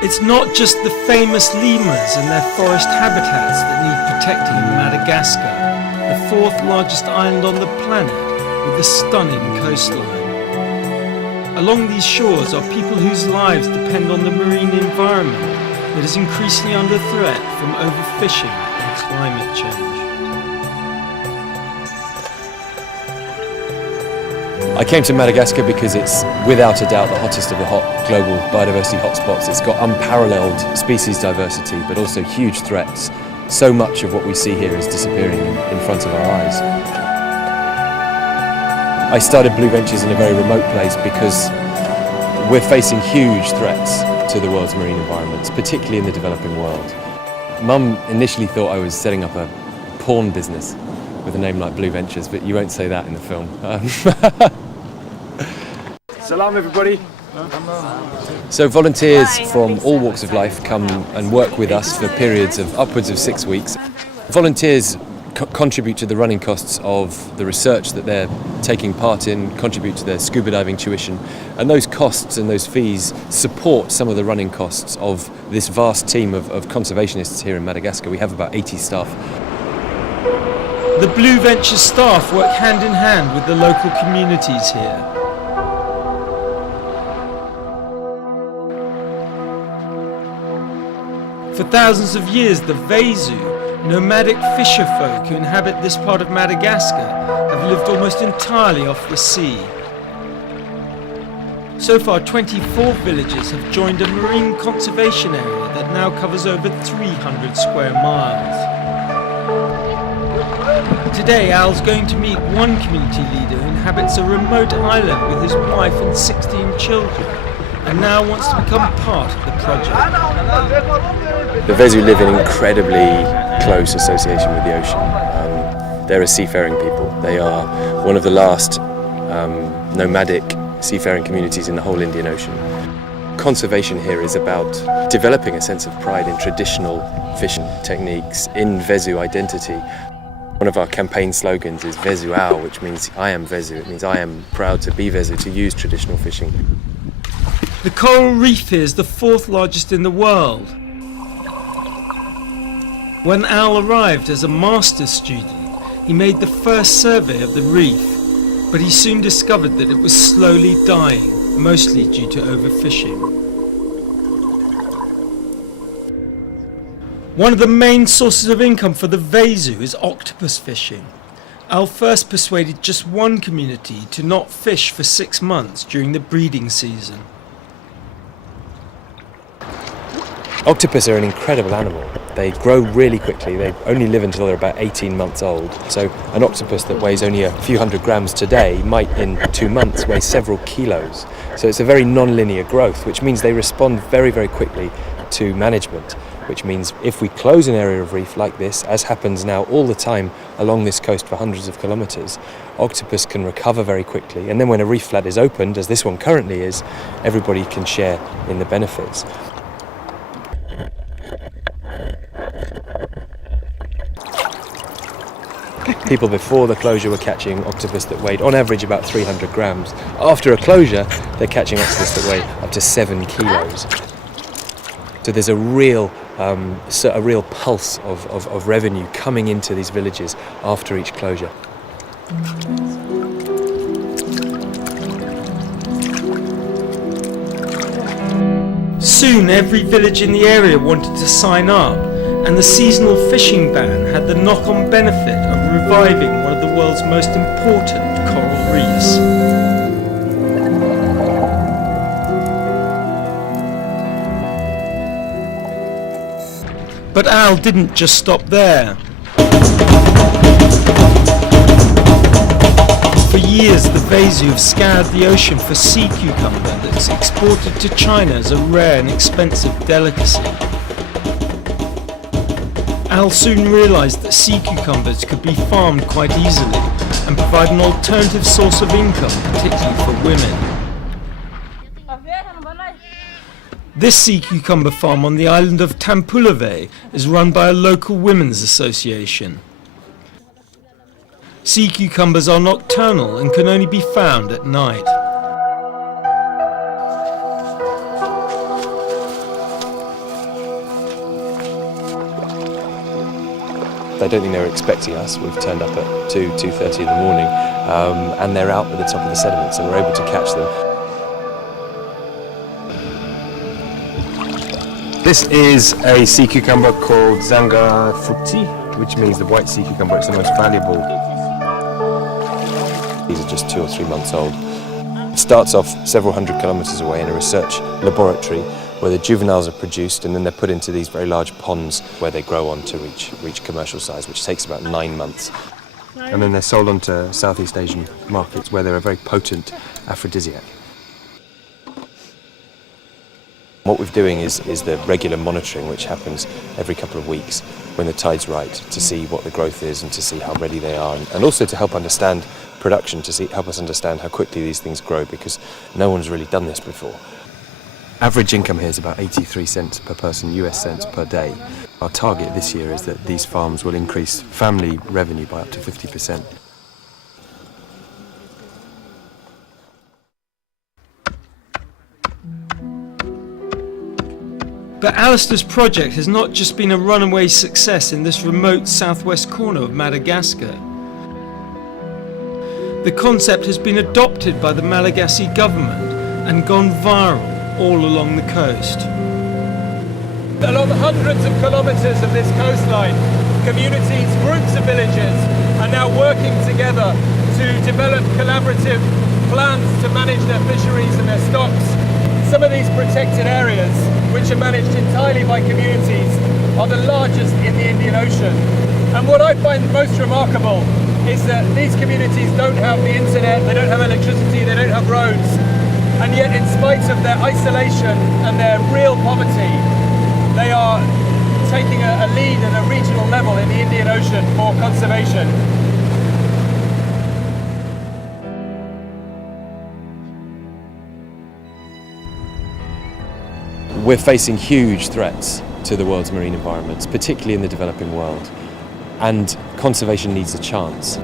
It's not just the famous lemurs and their forest habitats that need protecting in Madagascar, the fourth largest island on the planet with a stunning coastline. Along these shores are people whose lives depend on the marine environment that is increasingly under threat from overfishing and climate change. I came to Madagascar because it's without a doubt the hottest of the hot global biodiversity hotspots. It's got unparalleled species diversity, but also huge threats. So much of what we see here is disappearing in front of our eyes. I started Blue Ventures in a very remote place because we're facing huge threats to the world's marine environments, particularly in the developing world. Mum initially thought I was setting up a porn business with a name like Blue Ventures, but you won't say that in the film. Salam everybody! So volunteers from all walks of life come and work with us for periods of upwards of 6 weeks. Volunteers contribute to the running costs of the research that they're taking part in, contribute to their scuba diving tuition, and those costs and those fees support some of the running costs of this vast team of conservationists here in Madagascar. We have about 80 staff. The Blue Ventures staff work hand in hand with the local communities here. For thousands of years, the Vezu, nomadic fisher folk who inhabit this part of Madagascar, have lived almost entirely off the sea. So far, 24 villages have joined a marine conservation area that now covers over 300 square miles. Today, Al's going to meet one community leader who inhabits a remote island with his wife and 16 children, and now wants to become part of the project. The Vezu live in incredibly close association with the ocean. They're a seafaring people. They are one of the last nomadic seafaring communities in the whole Indian Ocean. Conservation here is about developing a sense of pride in traditional fishing techniques, in Vezu identity. One of our campaign slogans is Vezu Ao, which means I am Vezu. It means I am proud to be Vezu, to use traditional fishing. The coral reef here is the fourth largest in the world. When Al arrived as a master's student, he made the first survey of the reef, but he soon discovered that it was slowly dying, mostly due to overfishing. One of the main sources of income for the Vezu is octopus fishing. Al first persuaded just one community to not fish for 6 months during the breeding season. Octopus are an incredible animal. They grow really quickly. They only live until they're about 18 months old. So an octopus that weighs only a few hundred grams today might in 2 months weigh several kilos. So it's a very non-linear growth, which means they respond very, very quickly to management, which means if we close an area of reef like this, as happens now all the time along this coast for hundreds of kilometres, octopus can recover very quickly. And then when a reef flat is opened, as this one currently is, everybody can share in the benefits. People before the closure were catching octopus that weighed on average about 300 grams. After a closure, they're catching octopus that weigh up to 7 kilos. So there's a real pulse of revenue coming into these villages after each closure. Soon every village in the area wanted to sign up, and the seasonal fishing ban had the knock-on benefit of reviving one of the world's most important coral reefs. But Al didn't just stop there. For years, the Vezu have scoured the ocean for sea cucumber that's exported to China as a rare and expensive delicacy. Al soon realised that sea cucumbers could be farmed quite easily and provide an alternative source of income, particularly for women. This sea cucumber farm on the island of Tampulave is run by a local women's association. Sea cucumbers are nocturnal and can only be found at night. I don't think they were expecting us. We've turned up at 2:30 in the morning, and they're out at the top of the sediments, and we're able to catch them. This is a sea cucumber called Zangafuti, which means the white sea cucumber. It's the most valuable. These are just 2 or 3 months old. It starts off several hundred kilometres away in a research laboratory where the juveniles are produced, and then they're put into these very large ponds where they grow on to reach commercial size, which takes about 9 months. And then they're sold on to Southeast Asian markets where they're a very potent aphrodisiac. What we're doing is the regular monitoring, which happens every couple of weeks when the tide's right, to see what the growth is and to see how ready they are, and also to help understand production, to help us understand how quickly these things grow, because no one's really done this before. Average income here is about 83 cents per person, US cents per day. Our target this year is that these farms will increase family revenue by up to 50%. But Alistair's project has not just been a runaway success in this remote southwest corner of Madagascar. The concept has been adopted by the Malagasy government and gone viral all along the coast. Along hundreds of kilometres of this coastline, communities, groups of villages are now working together to develop collaborative plans to manage their fisheries and their stocks. Some of these protected areas, which are managed entirely by communities, are the largest in the Indian Ocean. And what I find most remarkable is that these communities don't have the internet, they don't have electricity, they don't have roads. And yet, in spite of their isolation and their real poverty, they are taking a lead at a regional level in the Indian Ocean for conservation. We're facing huge threats to the world's marine environments, particularly in the developing world, and conservation needs a chance.